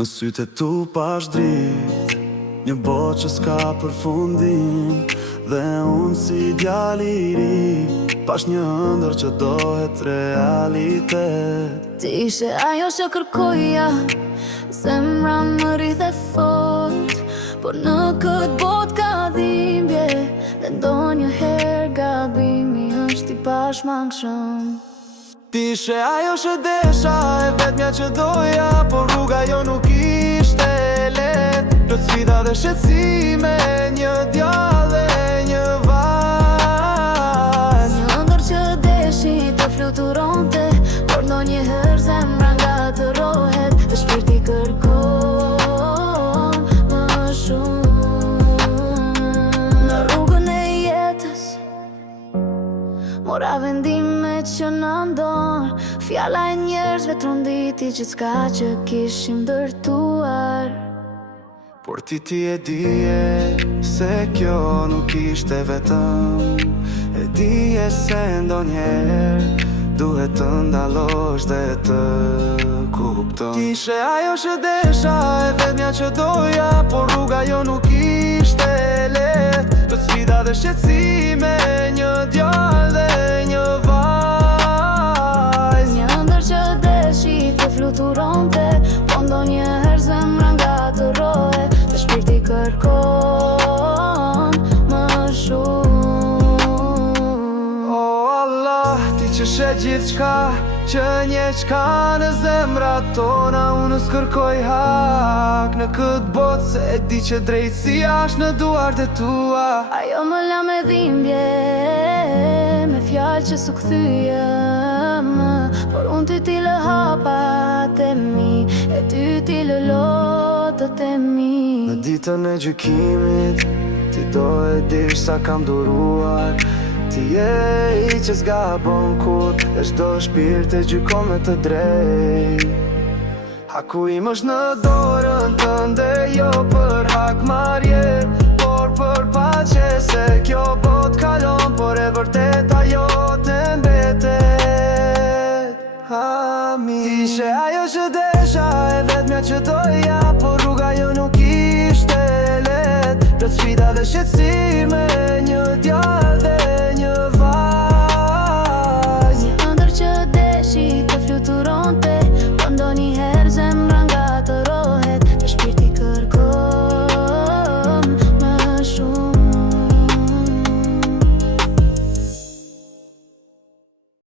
Në sytë e tu pash drit, një botë që s'ka përfundim. Dhe unë si djali I ri, pash një ëndër që dohet realitet. Ti ishe ajo që kërkoja, zemra më rrithe fort. Por në këtë botë ka dhimbje, dhe ndonjëherë gabimi është I pashmangshëm. Ti ishe ajo që desha, e vetmja që doja, por rruga jo nuk ishte let. Plot sfida dhe shqetësime, një djallë dhe një vajzë. Një ëndër që deshi të fluturonte, por ndonjëherë zemra ngatërohet, dhe shpirti kërkon më shumë. Në rrugën e jetës mora vendime që në ndonë, fjalla e njerëzve tronditi gjithçka që kishim ndërtuar. Por ti e dije se kjo nuk ishte vetëm, e dije se ndonjëherë duhet të ndalosh dhe të kupton. Ti ishe ajo që desha, e vetmja që doja, por rruga jo nuk ishte let. Plot sfida dhe shqetësime, një djallë dhe një vajzë. Një ëndër që deshi të fluturonte, po ndonjëherë zemra ngatërohet, dhe shpirti kërkon më shumë. O Allah, ti që she gjithçka, që një qka në zemrat tona, unë s'kërkoj hak në këtë botë, se e di që drejtësia është në duart e tua. Ajo më la me dhimbje, me fjalë që s'u kthyem, por unë ty lë hapat e mi, e ty lë lotët e mi. Në ditën e gjykimit, ti do e dish sa kam duruar. Ti je I që s'gabon kur, e çdo shpirt e gjykon me të drejt. Haku im është në dorën tënde, jo për hakmarrje, por për paqe, se kjo botë kalon, por e vërtet ajo të mbetet. Amin. Ti ishe ajo që desha, e vetmja që doja, por rruga jo nuk ishte let. Plot sfida dhe shqetësime, një djallë